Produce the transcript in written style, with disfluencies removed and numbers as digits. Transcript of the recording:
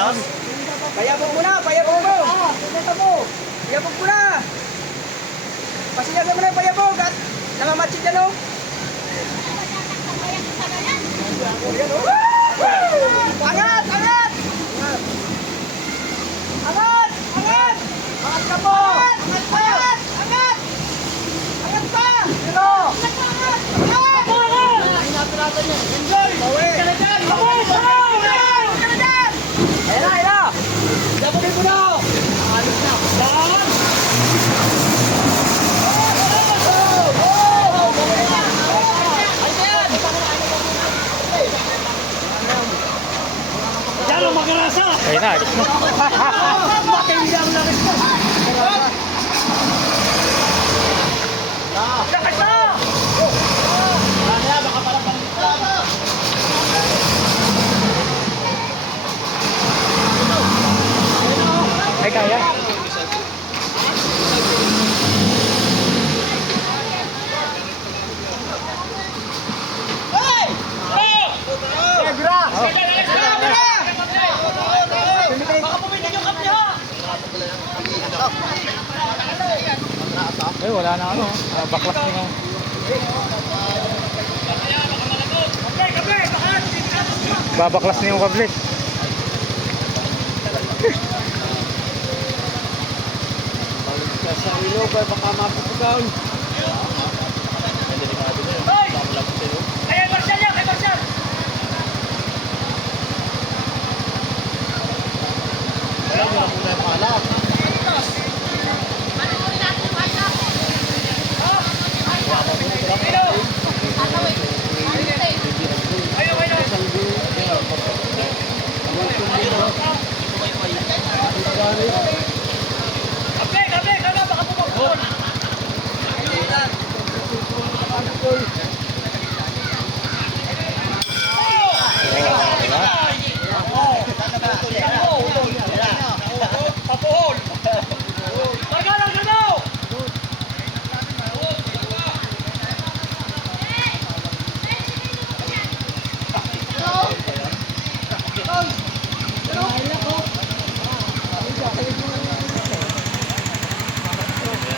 Pinos? Payabog mo na, payabog mo. Payabog mo na. Pasinyasan mo na yung payabog at namamatsid yan, oh. Angat! Angat! Angat! Angat! Angat ka po! Angat! Angat! Angat! Angat pa! Dito! Angat! Angat! Enjoy! Bawi! Ayan na, ayan na! Dapatin mo na! Alis na! Saan? Diyan ang magarasa! Ayun na, alis na. Makinggan na rin po! Lakas na! Baka parang pang-isla! Ay, kaya. Ay, wala na ano. Baklas niyo. Babaklas niyo yung kable. Sa ilo, baka mapupugaw. Kaya Marshal yan, kay Marshal! Kaya mo muna yung palat. Ayaw, ayaw!